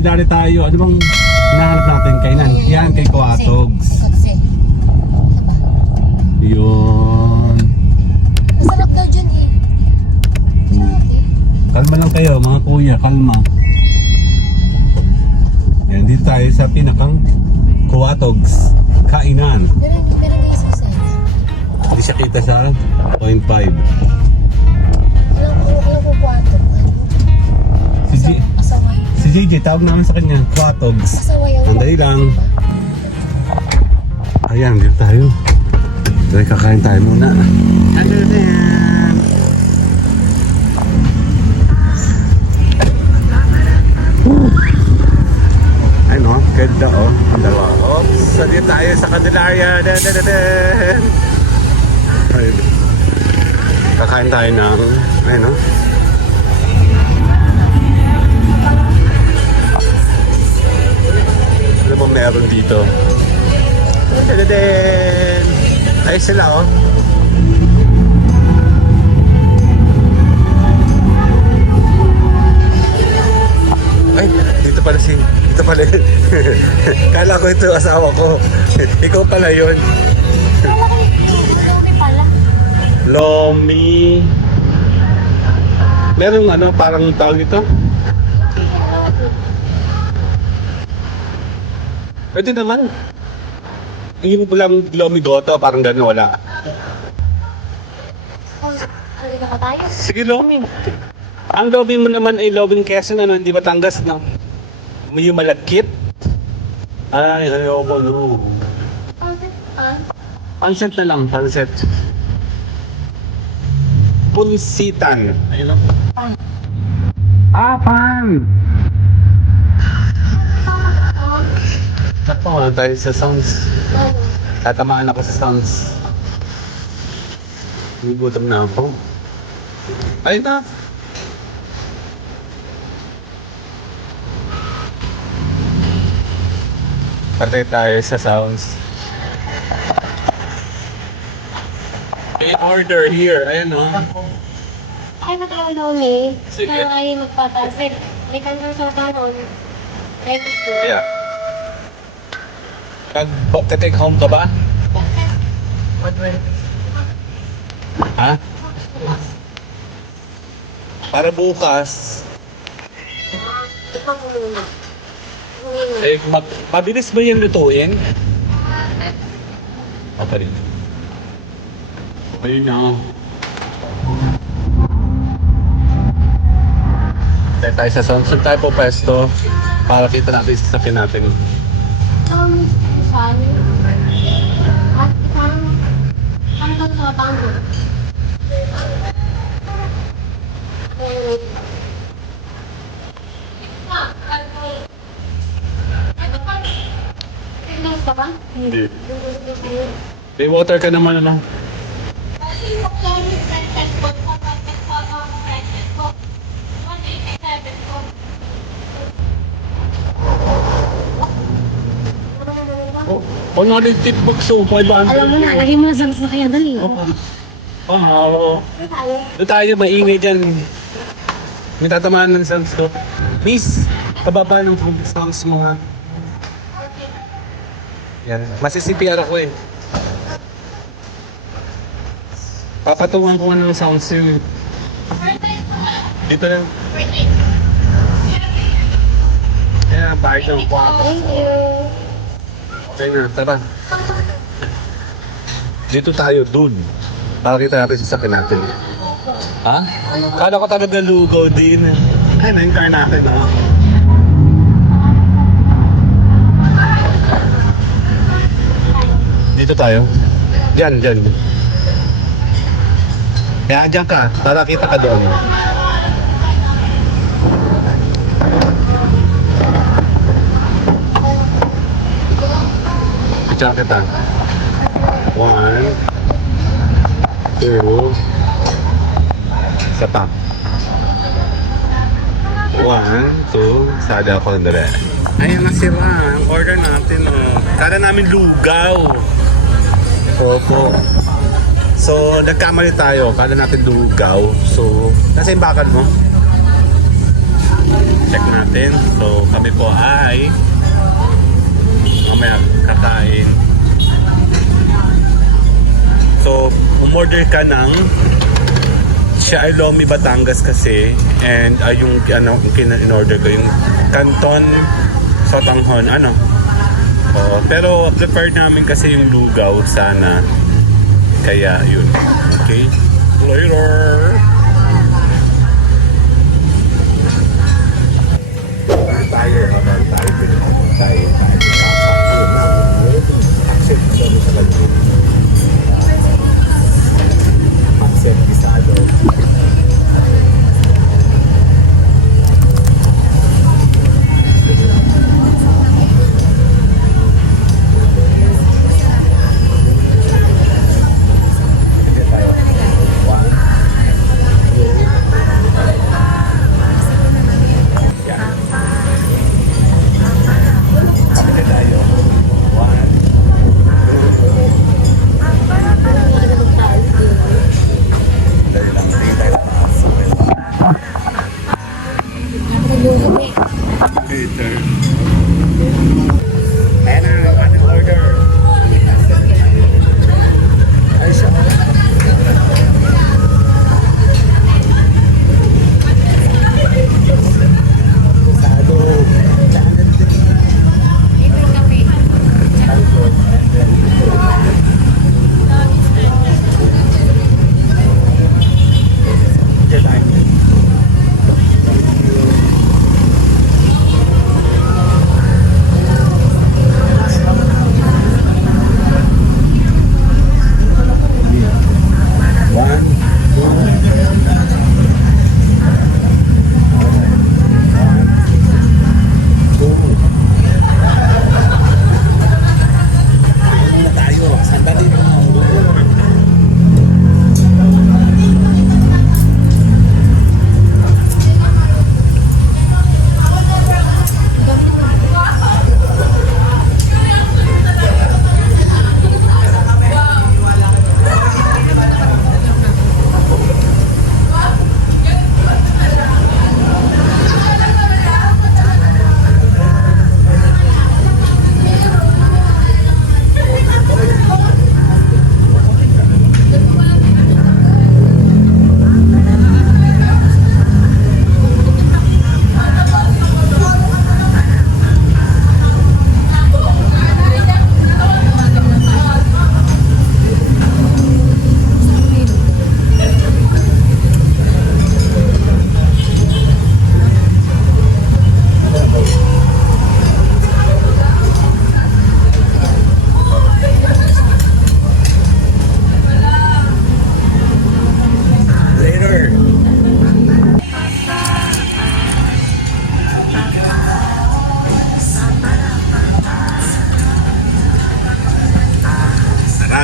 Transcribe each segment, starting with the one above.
Candelaria tayo. Ano bang hinahanap natin? Kainan? Yan, kay Kuatogs. Yun. Masarap daw dyan eh. Masarap eh. Kalma lang kayo, mga kuya. Kalma. Yan, dito tayo sa pinakang Kuatogs. Kainan. Pero may sauce eh. Hindi siya kita sa 0.5. Alam ko kwato. Asaway. Si JJ, tawag namin sa kanya, Kuatogs. Asaway ang Andali lang. Ayan, dito tayo. Dahil kakain tayo muna. Ano na yan? Ayun o, ganda o. Dalawa. Oops, so dito tayo sa Candelaria. Ayun. Kakain tayo ng, ayun o. Ano ba meron dito? Dadadin! Ay sila oh. Ay, dito pala si... Dito pala yun. Kala ko ito asawa ko. Ikaw pala yun. Lomi pala. Lomi. Merong ano, parang tawag ito. Pwede naman. Yung lang Lomi Goto, parang gano'n wala. Halika ka tayo. Sige, Lomi. Ang Lomi mo naman ay Lobing Quezon, ano, hindi Batangas, no? May malagkit. Ay, ayoko, no. Pansit na lang, pansit. Punsitan. Ayun, no? Pan. Ah, pan! Natawa tayo sa sounds. Tatamaan ako sa sounds. Gugutom na ako. Ay na! Patay tayo sa sounds. May order here. Ayan o. Ay, matulong Sige. Kaya kayo magpapansin. May kanyang sa kanon. Ready to. Yeah. Nag-take home ka ba? Ha? Para bukas. Ikaw muna. Eh, mabilis ba yung lutuin? Pa rin. Ayun na. Tayo sa sunset tayo po pesto para kita natin sa sasakyan natin. Saan? At isang hanggang sa tango. Gusto ka? Hindi. May water ka naman ano? Oh, natin tip box so 500. Alam mo na, lagi mo na sa kaya dali. Oo. Doon tayo, maingay dyan. May tatamaan ng sounds ko. Please, kababa ng sounds mo ha. Yan, masisipiyar ako eh. Papatungan ko ng sounds yung... Dito lang. Yan, bakit ng kwarto. Thank you. Okay na, tara. Dito tayo, dude. Para kita natin sa sakin natin. Ha? Kala ko talaga lugaw din. Ay, na-incar natin ha. Dito tayo. Diyan, diyan. Kaya diyan ka, para kita ka doon. Diyan kita. 1, 2, isa pa. 1, 2, sada ako na rin. Ayun na sila, ang order natin oh. Kala namin lugaw. Opo. So, nagkamali tayo. Kala natin lugaw. So, nasa yung bakal mo? check natin. So kami po ay mamaya kakain. So umorder ka ng siya ay Lomi Batangas kasi, and yung in-order ko yung Canton Sotanghon pero preferred namin kasi yung lugaw sana, kaya yun. Okay, later. Later. Ayan na ang ating order. Ay siya.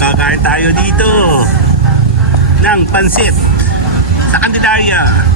Kakain tayo dito ng pansit sa Candelaria.